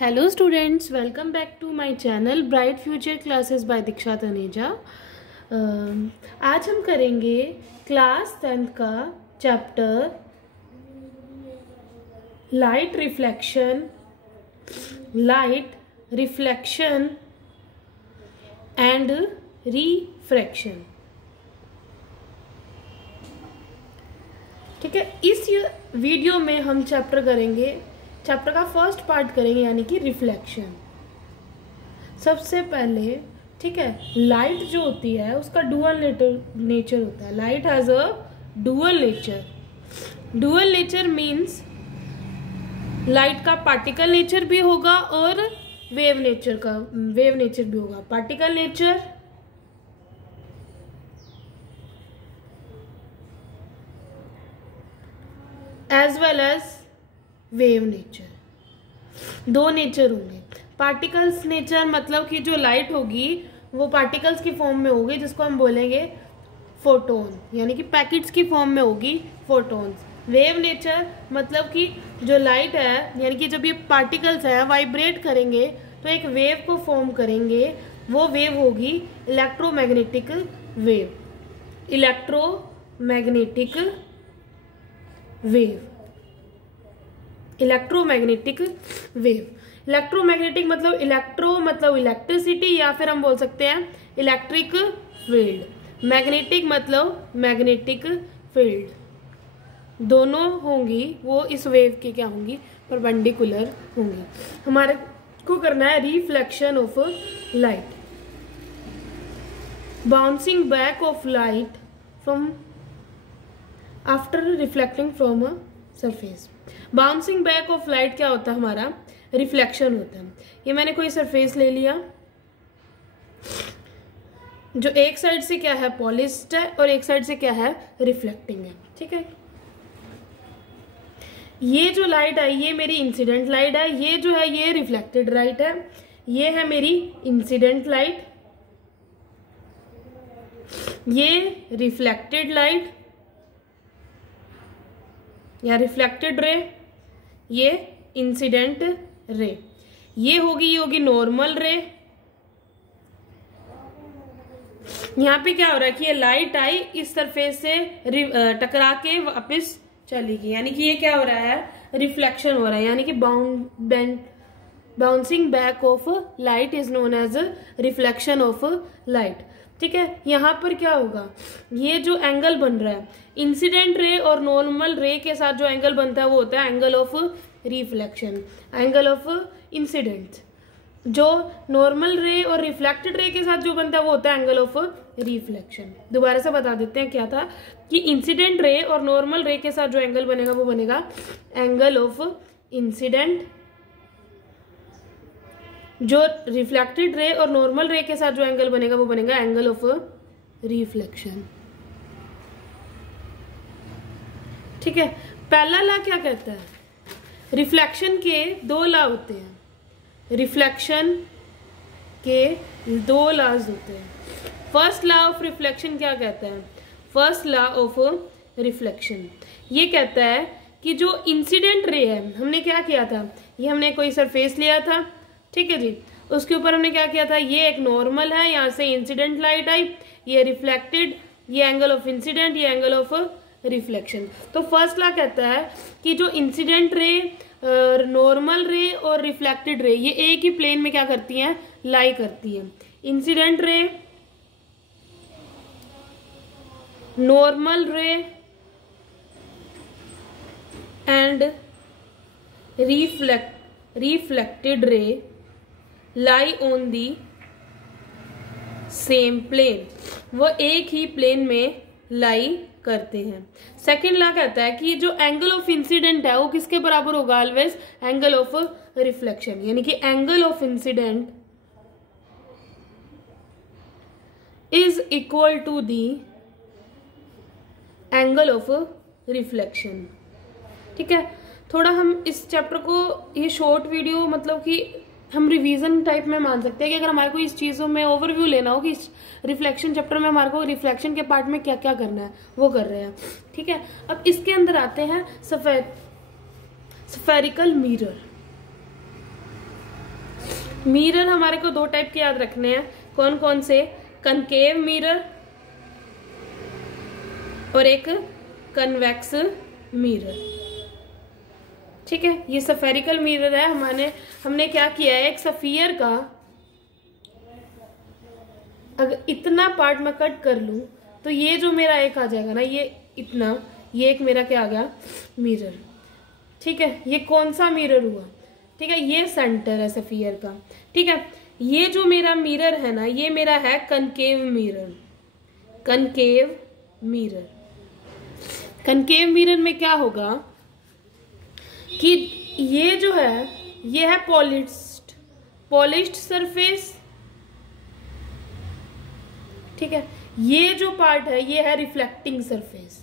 Hello students, welcome back to my channel bright future classes by Diksha Taneja. आज हम करेंगे class 10th का chapter light reflection and refraction. ठीक है, इस वीडियो में हम चैप्टर का फर्स्ट पार्ट करेंगे, यानी कि रिफ्लेक्शन। सबसे पहले ठीक है, लाइट जो होती है उसका डुअल नेचर होता है। Light has a dual nature. Dual nature means light का पार्टिकल नेचर भी होगा और वेव नेचर भी होगा। Particle nature as well as wave nature, दो नेचर होंगे। पार्टिकल्स नेचर मतलब कि जो लाइट होगी वो पार्टिकल्स की फॉर्म में होगी, जिसको हम बोलेंगे फोटोन, यानी कि पैकेट्स की फॉर्म में होगी फोटोन्स। वेव नेचर मतलब कि जो लाइट है, यानी कि जब ये पार्टिकल्स है वाइब्रेट करेंगे तो एक वेव को फॉर्म करेंगे। वो वेव होगी इलेक्ट्रोमैग्नेटिक वेव। इलेक्ट्रोमैग्नेटिक मतलब इलेक्ट्रिसिटी, या फिर हम बोल सकते हैं इलेक्ट्रिक फील्ड। मैग्नेटिक मतलब मैग्नेटिक फील्ड। दोनों होंगी, वो इस वेव की क्या होंगी, परपेंडिकुलर होंगी। हमारे को करना है reflection of light, bouncing back of light from after reflecting from a surface. Bouncing back of light क्या होता है, हमारा रिफ्लेक्शन होता है। ये मैंने कोई सरफेस ले लिया जो एक साइड से क्या है, पॉलिश्ड है, और एक साइड से क्या है, रिफ्लेक्टिंग है। ठीक है, ये जो लाइट है ये मेरी इंसिडेंट लाइट है, ये जो है ये रिफ्लेक्टेड लाइट है। ये है मेरी इंसिडेंट लाइट, ये रिफ्लेक्टेड लाइट या रिफ्लेक्टेड रे, ये इंसिडेंट रे। ये होगी नॉर्मल रे। यहां पे क्या हो रहा है कि ये लाइट आई, इस सरफेस से टकरा के वापस चली गई, यानी कि ये क्या हो रहा है, रिफ्लेक्शन हो रहा है। यानी कि bouncing back of light is known as reflection of light. ठीक है, यहां पर क्या होगा, ये जो एंगल बन रहा है इंसिडेंट रे और नॉर्मल रे के साथ, जो एंगल बनता है वो होता है angle of reflection, angle of incident. जो नॉर्मल रे और रिफ्लेक्टेड रे के साथ जो बनता है वो होता है एंगल ऑफ रिफ्लेक्शन। दोबारा से बता देते हैं क्या था कि इंसिडेंट रे और नॉर्मल रे के साथ जो एंगल बनेगा वो बनेगा एंगल ऑफ इंसिडेंट। जो रिफ्लेक्टेड रे और नॉर्मल रे के साथ जो एंगल बनेगा वो बनेगा एंगल ऑफ रिफ्लेक्शन। ठीक है, पहला लॉ क्या कहता है, रिफ्लेक्शन के दो लॉ होते हैं। रिफ्लेक्शन के दो लॉज होते हैं। फर्स्ट लॉ ऑफ रिफ्लेक्शन क्या कहता है, फर्स्ट लॉ ऑफ रिफ्लेक्शन ये कहता है कि जो इंसिडेंट रे है, हमने क्या किया था, ये हमने कोई सरफेस लिया था, ठीक है जी, उसके ऊपर हमने क्या किया था, ये एक नॉर्मल है, यहाँ से इंसिडेंट लाइट आई, ये रिफ्लेक्टेड, ये एंगल ऑफ इंसिडेंट, ये एंगल ऑफ रिफ्लेक्शन। तो फर्स्ट लॉ कहता है कि जो इंसिडेंट रे, नॉर्मल रे और रिफ्लेक्टेड रे ये एक ही प्लेन में क्या करती हैं, लाई करती हैं। इंसिडेंट रे, नॉर्मल रे and reflected ray lie on the same plane, वो एक ही प्लेन में लाई करते हैं। सेकेंड लॉ कहता है कि जो एंगल ऑफ इंसिडेंट है वो किसके बराबर होगा, ऑलवेज एंगल ऑफ रिफ्लेक्शन, यानी कि angle of incident is equal to the angle of reflection. ठीक है, थोड़ा हम इस चैप्टर को, ये शॉर्ट वीडियो मतलब कि हम रिवीजन टाइप में मान सकते हैं कि अगर हमारे को इस चीज़ों में ओवरव्यू लेना हो कि इस रिफ्लेक्शन चैप्टर में हमारे को रिफ्लेक्शन के पार्ट में क्या क्या करना है वो कर रहे हैं। ठीक है, अब इसके अंदर आते हैं स्फेरिकल मिरर। मिरर हमारे को दो टाइप के याद रखने हैं। कौन कौन से? कनकेव मिरर और एक कन्वेक्स मिरर। ठीक है, ये स्फेरिकल मिरर है। हमने क्या किया है, एक स्फीयर का अगर इतना पार्ट मैं कट कर लूं तो ये जो मेरा एक आ जाएगा ना, ये इतना, ये एक मेरा क्या आ गया, मिरर। ठीक है, ये कौन सा मिरर हुआ? ठीक है, ये सेंटर है स्फीयर का। ठीक है, ये जो मेरा मिरर है ना, ये मेरा है concave mirror. Concave mirror, concave mirror में क्या होगा कि ये जो है, ये है पॉलिश्ड सरफेस। ठीक है, ये जो पार्ट है ये है रिफ्लेक्टिंग सरफेस,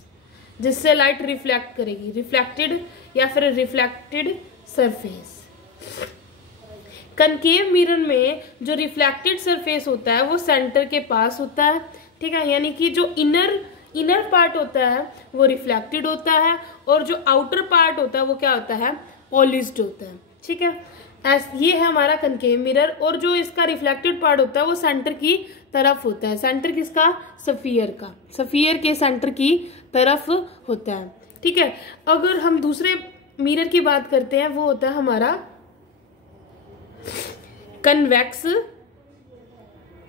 जिससे लाइट रिफ्लेक्ट करेगी, रिफ्लेक्टेड या फिर रिफ्लेक्टेड सरफेस। कनकेव मिरर में जो रिफ्लेक्टेड सरफेस होता है वो सेंटर के पास होता है। ठीक है, यानी कि जो इनर पार्ट होता है वो रिफ्लेक्टेड होता है और जो आउटर पार्ट होता है वो क्या होता है, पॉलिश्ड होता है। ठीक है, ये है हमारा कनकेव मिरर। और जो इसका रिफ्लेक्टेड पार्ट होता है वो सेंटर की तरफ होता है। सेंटर किसका? स्फीयर का। स्फीयर के सेंटर की तरफ होता है। ठीक है, अगर हम दूसरे मिरर की बात करते हैं वो होता है हमारा कन्वेक्स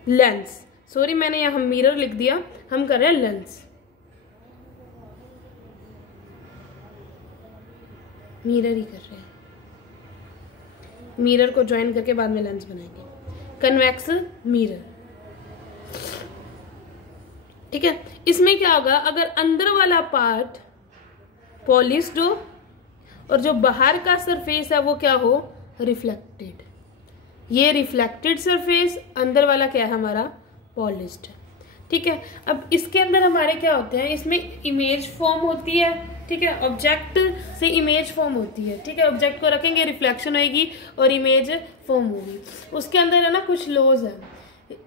लेंस। सॉरी, मैंने यहां मिरर लिख दिया, हम कर रहे हैं लेंस। मिरर ही कर रहे हैं, मिरर को ज्वाइन करके बाद में लेंस बनाएंगे। Convex mirror. ठीक है, इसमें क्या होगा, अगर अंदर वाला पार्ट पॉलिश्ड हो और जो बाहर का सरफेस है वो क्या हो, रिफ्लेक्टेड। ये रिफ्लेक्टेड सरफेस, अंदर वाला क्या है हमारा, पॉलिश्ड। ठीक है, अब इसके अंदर हमारे क्या होते हैं, इसमें इमेज फॉर्म होती है। ठीक है, ऑब्जेक्ट से इमेज फॉर्म होती है। ठीक है, ऑब्जेक्ट को रखेंगे, रिफ्लेक्शन होगी और इमेज फॉर्म होगी। उसके अंदर है ना कुछ लॉज है।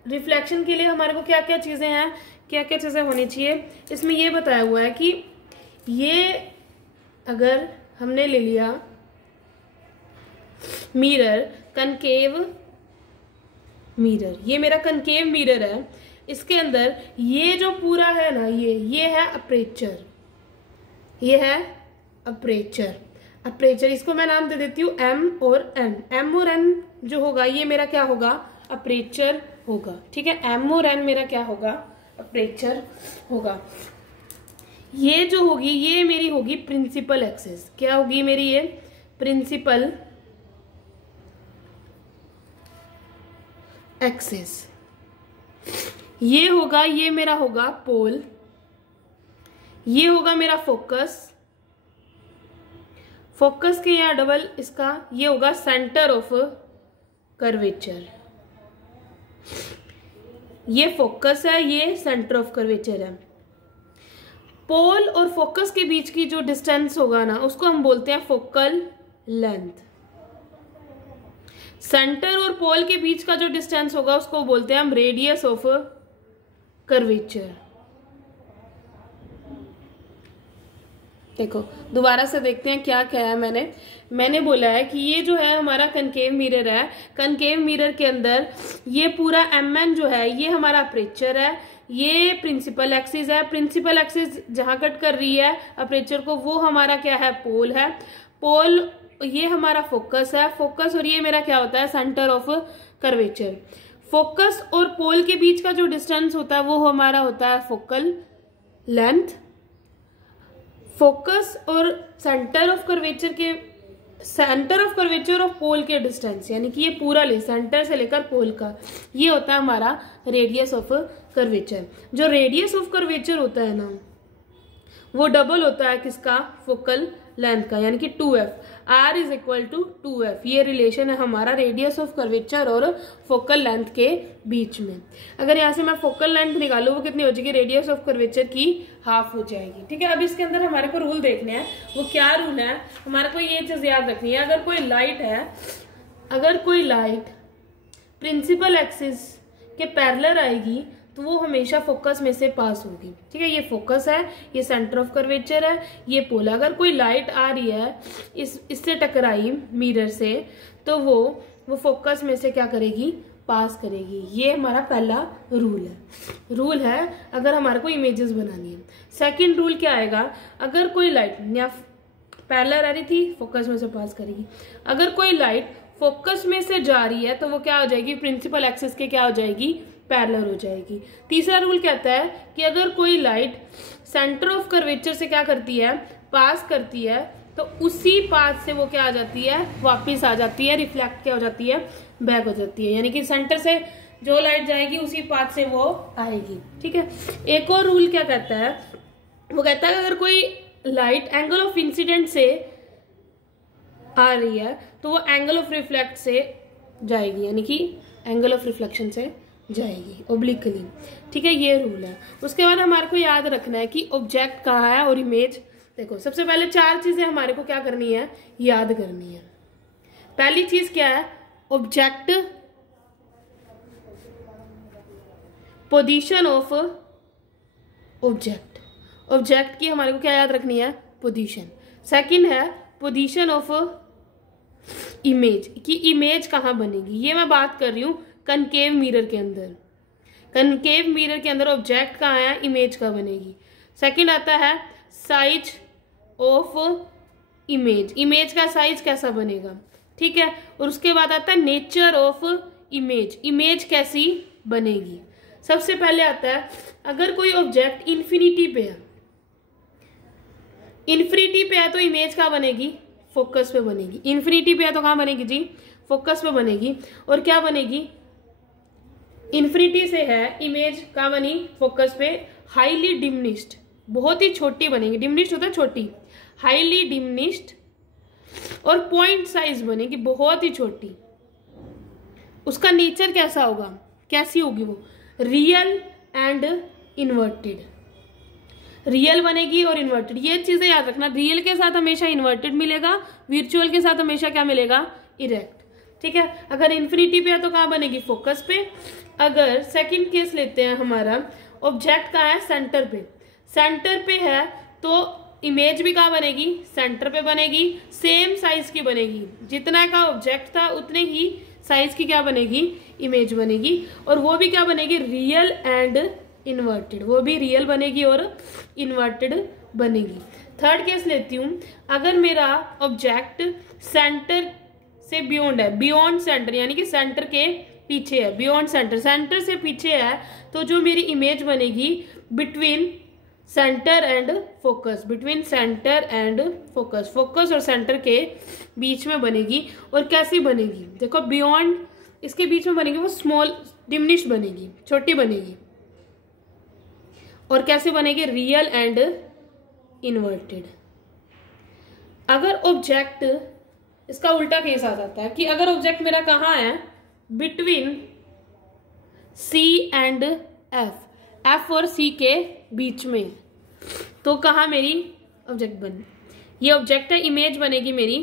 रिफ्लेक्शन के लिए हमारे को क्या क्या चीजें हैं, क्या क्या चीजें होनी चाहिए, इसमें ये बताया हुआ है कि ये अगर हमने ले लिया मिरर, कनकेव मिरर, ये मेरा कनकेव मिरर है। इसके अंदर ये जो पूरा है ना, ये है अपर्चर, ये है अपर्चर। अपर्चर, इसको मैं नाम दे देती हूँ एम और एन। एम और एन जो होगा ये मेरा क्या होगा, अपर्चर होगा। ठीक है, एम और एन मेरा क्या होगा, अपर्चर होगा। ये जो होगी ये मेरी होगी प्रिंसिपल एक्सिस। क्या होगी मेरी ये, प्रिंसिपल एक्सिस। ये होगा, ये मेरा होगा पोल, ये होगा मेरा फोकस। फोकस के यहाँ डबल इसका ये होगा सेंटर ऑफ कर्वेचर। ये फोकस है, ये सेंटर ऑफ कर्वेचर है। पोल और फोकस के बीच की जो डिस्टेंस होगा ना उसको हम बोलते हैं फोकल लेंथ। सेंटर और पोल के बीच का जो डिस्टेंस होगा उसको बोलते हैं हम रेडियस ऑफ कर्वेचर। देखो दोबारा से देखते हैं क्या क्या है। मैंने बोला है कि ये जो है हमारा कनकेव मिरर है। कनकेव मिरर के अंदर ये पूरा mn जो है ये हमारा अपर्चर है, ये प्रिंसिपल एक्सिस है। प्रिंसिपल एक्सिस जहां कट कर रही है अपर्चर को वो हमारा क्या है, पोल है। पोल ये हमारा फोकस है। फोकस और ये मेरा क्या होता है, सेंटर ऑफ कर्वेचर। फोकस और पोल के बीच का जो डिस्टेंस होता है वो हमारा होता है फोकल लेंथ। फोकस और सेंटर ऑफ कर्वेचर ऑफ पोल के डिस्टेंस, यानी कि ये पूरा सेंटर से लेकर पोल का ये होता है हमारा रेडियस ऑफ कर्वेचर। जो रेडियस ऑफ कर्वेचर होता है ना वो डबल होता है किसका, फोकल लेंथ का, यानी कि 2f। r is equal to 2f। ये रिलेशन है हमारा रेडियस ऑफ कर्वेचर और फोकल लेंथ के बीच में। अगर यहाँ से मैं फोकल लेंथ निकालू वो कितनी हो जाएगी, रेडियस ऑफ कर्वेचर की हाफ हो जाएगी। ठीक है, अब इसके अंदर हमारे को रूल देखने हैं। वो क्या रूल है, हमारे को ये चीज याद रखनी है। अगर कोई लाइट प्रिंसिपल एक्सिस के पैरेलल आएगी तो वो हमेशा फोकस में से पास होगी। ठीक है, ये फोकस है, ये सेंटर ऑफ कर्वेचर है, ये पोल। अगर कोई लाइट आ रही है इससे टकराई मिरर से तो वो वो फोकस में से क्या करेगी, पास करेगी। ये हमारा पहला रूल है अगर हमारे को इमेजेस बनानी है। सेकंड रूल क्या आएगा, अगर कोई लाइट या पैरेलल आ रही थी, फोकस में से पास करेगी। अगर कोई लाइट फोकस में से जा रही है तो वो क्या हो जाएगी, प्रिंसिपल एक्सिस के क्या हो जाएगी, पैरेलल हो जाएगी। तीसरा रूल कहता है कि अगर कोई लाइट सेंटर ऑफ कर्वेचर से क्या करती है, पास करती है, तो उसी पाथ से वो क्या आ जाती है, वापस आ जाती है, रिफ्लेक्ट क्या हो जाती है, बैक हो जाती है। यानी कि सेंटर से जो लाइट जाएगी उसी पाथ से वो आएगी। ठीक है। एक और रूल क्या कहता है, वो कहता है अगर कोई लाइट एंगल ऑफ इंसिडेंट से आ रही है तो वो एंगल ऑफ रिफ्लेक्ट से जाएगी, यानी कि एंगल ऑफ रिफ्लेक्शन से जाएगी ओब्लिकली। ठीक है, ये रूल है। उसके बाद हमारे को याद रखना है कि ऑब्जेक्ट कहाँ है और इमेज। देखो सबसे पहले 4 चीजें हमारे को क्या करनी है, याद करनी है। पहली चीज क्या है, object, position of object. Object की हमारे को क्या याद रखनी है, पोजीशन। सेकंड है पोजीशन ऑफ इमेज, कि इमेज कहाँ बनेगी। ये मैं बात कर रही हूँ कनकेव मिरर के अंदर। कनकेव मिरर के अंदर ऑब्जेक्ट कहाँ है, इमेज कहाँ बनेगी। सेकंड आता है साइज ऑफ इमेज, इमेज का साइज कैसा बनेगा। ठीक है। और उसके बाद आता है नेचर ऑफ इमेज, इमेज कैसी बनेगी। सबसे पहले आता है अगर कोई ऑब्जेक्ट इन्फिनिटी पे है, इन्फिनिटी पे है तो इमेज कहाँ बनेगी, फोकस पे बनेगी। इन्फिनिटी पे है तो कहाँ बनेगी जी, फोकस पे बनेगी। और क्या बनेगी, इन्फिनिटी से है, इमेज कहाँ बनी, फोकस पे। हाईली डिमिनिश्ड, बहुत ही छोटी बनेगी, डिमिनिश्ड होता है छोटी, हाईली डिमिनिश्ड। और पॉइंट साइज बनेगी, बहुत ही छोटी। उसका नेचर कैसा होगा, कैसी होगी वो, रियल एंड इन्वर्टेड। रियल बनेगी और इन्वर्टेड, ये चीजें याद रखना। रियल के साथ हमेशा इन्वर्टेड मिलेगा, वर्चुअल के साथ हमेशा क्या मिलेगा, इरेक्ट। ठीक है। अगर इन्फिनिटी पे है तो कहाँ बनेगी, फोकस पे। अगर सेकंड केस लेते हैं हमारा, ऑब्जेक्ट कहाँ है, सेंटर पे। सेंटर पे है तो इमेज भी कहाँ बनेगी, सेंटर पे बनेगी, सेम साइज की बनेगी। जितना का ऑब्जेक्ट था उतने ही साइज की क्या बनेगी, इमेज बनेगी। और वो भी क्या बनेगी, रियल एंड इन्वर्टेड, वो भी रियल बनेगी और इन्वर्टेड बनेगी। थर्ड केस लेती हूँ, अगर मेरा ऑब्जेक्ट सेंटर से बियॉन्ड है, बियॉन्ड सेंटर यानी कि सेंटर के पीछे है, बियॉन्ड सेंटर, सेंटर से पीछे है, तो जो मेरी इमेज बनेगी between centre and focus, between centre and focus, focus और सेंटर के बीच में बनेगी। और कैसी बनेगी, देखो बियॉन्ड इसके बीच में बनेगी, वो स्मॉल डिमिनिश्ड बनेगी, छोटी बनेगी। और कैसे बनेगी, रियल एंड इन्वर्टेड। अगर ऑब्जेक्ट, इसका उल्टा केस आ जाता है कि अगर ऑब्जेक्ट मेरा कहाँ है, between C and F, F और सी के बीच में, तो कहाँ मेरी ऑब्जेक्ट बने, ये ऑब्जेक्ट है, इमेज बनेगी मेरी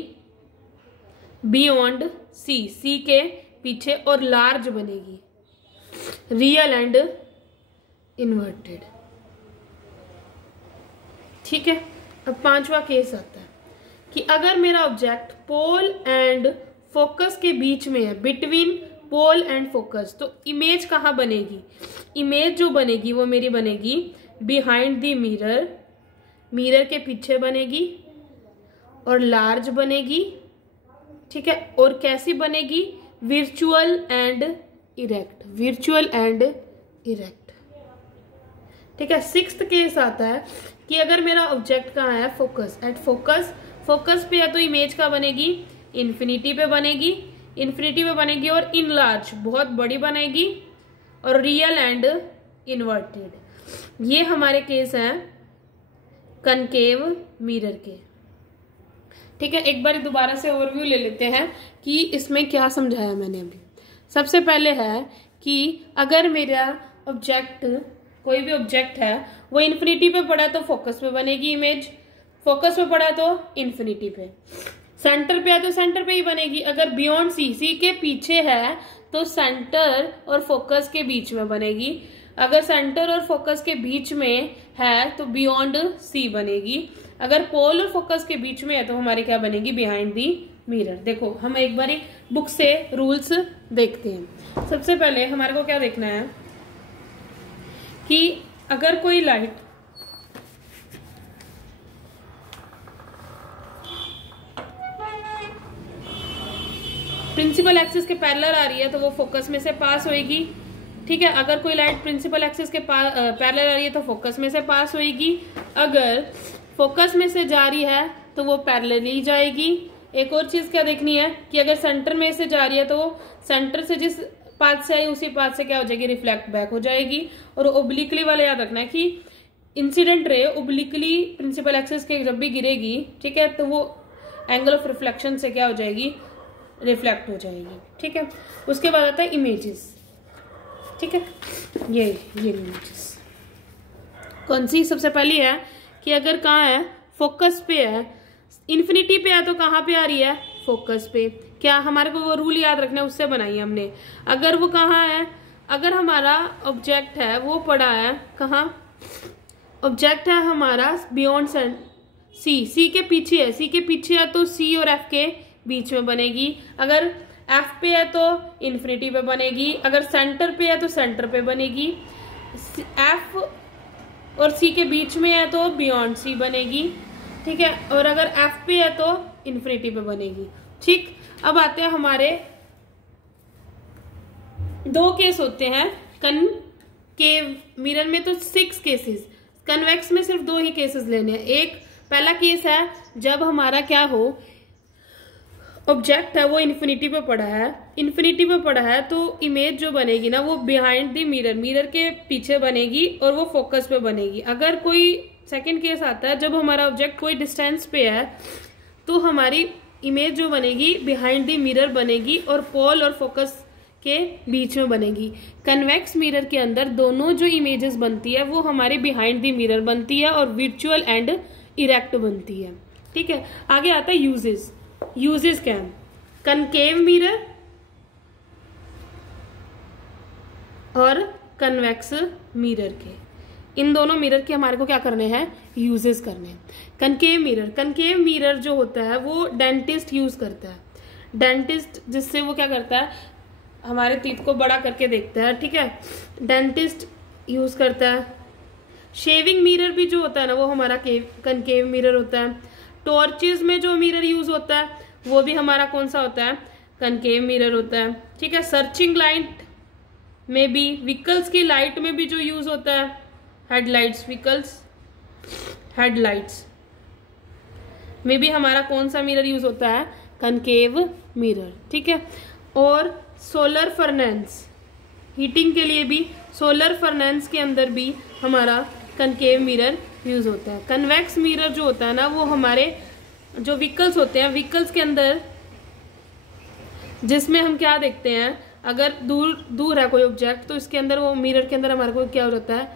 बियॉन्ड सी, सी के पीछे, और लार्ज बनेगी, रियल एंड इन्वर्टेड। ठीक है। अब 5वां केस आता है कि अगर मेरा ऑब्जेक्ट पोल एंड फोकस के बीच में है, बिटवीन पोल एंड फोकस, तो इमेज कहाँ बनेगी, इमेज जो बनेगी वो मेरी बनेगी बिहाइंड द मिरर, मिरर के पीछे बनेगी और लार्ज बनेगी। ठीक है। और कैसी बनेगी, virtual and erect, virtual and erect. ठीक है। 6th केस आता है कि अगर मेरा ऑब्जेक्ट कहाँ है, फोकस, एट फोकस, फोकस पे है तो इमेज कहाँ बनेगी, इन्फिनिटी पे बनेगी, इन्फिनिटी पे बनेगी और इन लार्ज, बहुत बड़ी बनेगी, और रियल एंड इन्वर्टेड। ये हमारे केस हैं कनकेव मिरर के। ठीक है। एक बार दोबारा से ओवरव्यू ले लेते हैं कि इसमें क्या समझाया मैंने अभी। सबसे पहले है कि अगर मेरा ऑब्जेक्ट, कोई भी ऑब्जेक्ट है, वो इन्फिनिटी पे पड़ा तो फोकस पे बनेगी इमेज, फोकस पे पड़ा तो इन्फिनिटी पे, सेंटर पे है तो सेंटर पे ही बनेगी। अगर बियॉन्ड सी, सी के पीछे है तो सेंटर और फोकस के बीच में बनेगी। अगर सेंटर और फोकस के बीच में है तो बियॉन्ड सी बनेगी। अगर पोल और फोकस के बीच में है तो हमारी क्या बनेगी, बिहाइंड दी मिरर। देखो हम एक बारी बुक से रूल्स देखते हैं। सबसे पहले हमारे को क्या देखना है कि अगर कोई लाइट प्रिंसिपल एक्सिस के पैरेलल आ रही है तो वो फोकस में से पास होएगी। ठीक है, अगर कोई लाइट प्रिंसिपल एक्सिस के पैरेलल आ रही है तो फोकस में से पास होएगी। अगर फोकस में से जा रही है तो वो पैरेलली जाएगी। एक और चीज क्या देखनी है कि अगर सेंटर में से जा रही है तो वो सेंटर से जिस पाथ से आई उसी पाथ से क्या हो जाएगी, रिफ्लेक्ट बैक हो जाएगी। और ओब्लिकली वाला याद रखना है कि incident ray obliquely principal axis के जब भी गिरेगी, ठीक है, तो वो एंगल ऑफ रिफ्लेक्शन से क्या हो जाएगी, रिफ्लेक्ट हो जाएगी। ठीक है, उसके बाद आता है इमेजेस। ठीक है, ये इमेजेस कौन सी सबसे पहली है कि अगर कहाँ है, फोकस पे है, इन्फिनिटी पे है तो कहाँ पे आ रही है, फोकस पे। क्या हमारे को वो रूल याद रखना है, उससे बनाई हमने। अगर वो कहाँ है, अगर हमारा ऑब्जेक्ट है वो पड़ा है कहाँ, ऑब्जेक्ट है हमारा बियॉन्ड सी के पीछे है, सी के पीछे है तो सी और एफ के बीच में बनेगी। अगर एफ पे है तो इन्फिनिटी पे बनेगी। अगर सेंटर पे है तो सेंटर पे बनेगी। एफ और सी के बीच में है तो बियॉन्ड सी बनेगी। ठीक है, और अगर एफ पे है तो इन्फिनिटी पे बनेगी। ठीक, अब आते हैं हमारे दो केस होते हैं कनकेव मिरर में, तो 6 केसेस। कन्वेक्स में सिर्फ 2 ही केसेस लेने हैं। एक पहला केस है जब हमारा क्या हो, ऑब्जेक्ट है वो इन्फिनिटी पे पड़ा है, इन्फिनिटी पे पड़ा है तो इमेज जो बनेगी ना वो बिहाइंड द मिरर, मिरर के पीछे बनेगी और वो फोकस पे बनेगी। अगर कोई सेकंड केस आता है जब हमारा ऑब्जेक्ट कोई डिस्टेंस पे है तो हमारी इमेज जो बनेगी बिहाइंड द मिरर बनेगी और पोल और फोकस के बीच में बनेगी। कन्वेक्स मिरर के अंदर दोनों जो इमेजेस बनती है वो हमारे बिहाइंड द मिरर बनती है और वर्चुअल एंड इरेक्ट बनती है। ठीक है, आगे आता है यूजेस। यूजेस क्या है, कनकेव मिरर और कन्वेक्स मिरर के, इन दोनों मिरर के हमारे को क्या करने हैं, यूजेस करने हैं। कनकेव मिरर जो होता है वो डेंटिस्ट यूज करता है। डेंटिस्ट जिससे वो क्या करता है, हमारे टीथ को बड़ा करके देखता है। ठीक है, डेंटिस्ट यूज करता है। शेविंग मिरर भी जो होता है ना वो हमारा कनकेव मिरर होता है। टॉर्चेस में जो मिरर यूज होता है वो भी हमारा कौन सा होता है, कनकेव मिरर होता है। ठीक है, सर्चिंग लाइट में भी, व्हीकल्स की लाइट में भी जो यूज होता है, हेडलाइट्स, व्हीकल्स हेडलाइट्स में भी हमारा कौन सा मिरर यूज होता है, कनकेव मिरर। ठीक है, और सोलर फर्नेस, हीटिंग के लिए भी सोलर फर्नेस के अंदर भी हमारा कनकेव मिरर यूज होता है। कन्वेक्स मिरर जो होता है ना वो हमारे जो व्हीकल्स होते हैं, व्हीकल्स के अंदर जिसमें हम क्या देखते हैं, अगर दूर है कोई ऑब्जेक्ट तो इसके अंदर वो मिरर के अंदर हमारे को क्या हो जाता है,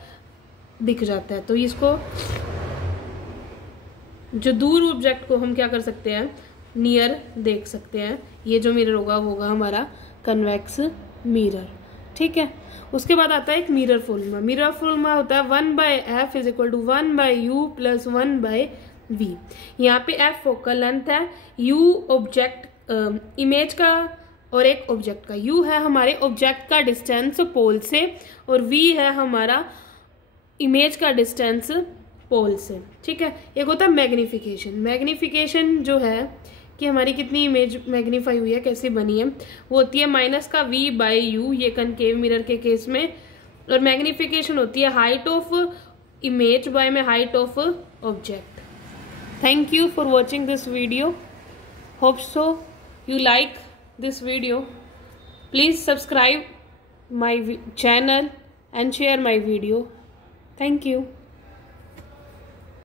दिख जाता है। तो इसको जो दूर ऑब्जेक्ट को हम क्या कर सकते हैं, नियर देख सकते हैं। ये जो मिरर होगा वो होगा हमारा कन्वेक्स मिरर। ठीक है, उसके बाद आता है एक मिरर फॉर्मूला। मिरर फॉर्मूला होता है 1/f = 1/u + 1/v। यहाँ पे f फोकल लेंथ है, u ऑब्जेक्ट इमेज का और एक ऑब्जेक्ट का। u है हमारे ऑब्जेक्ट का डिस्टेंस पोल से और v है हमारा इमेज का डिस्टेंस पोल से। ठीक है, एक होता है मैग्निफिकेशन। मैग्निफिकेशन जो है कि हमारी कितनी इमेज मैग्नीफाई हुई है, कैसे बनी है, वो होती है -v/u, ये कनकेव मिरर के केस में। और मैग्नीफिकेशन होती है हाइट ऑफ इमेज बाय में height of object. Thank you for watching this video. Hope so you like this video. Please subscribe my channel and share my video. Thank you.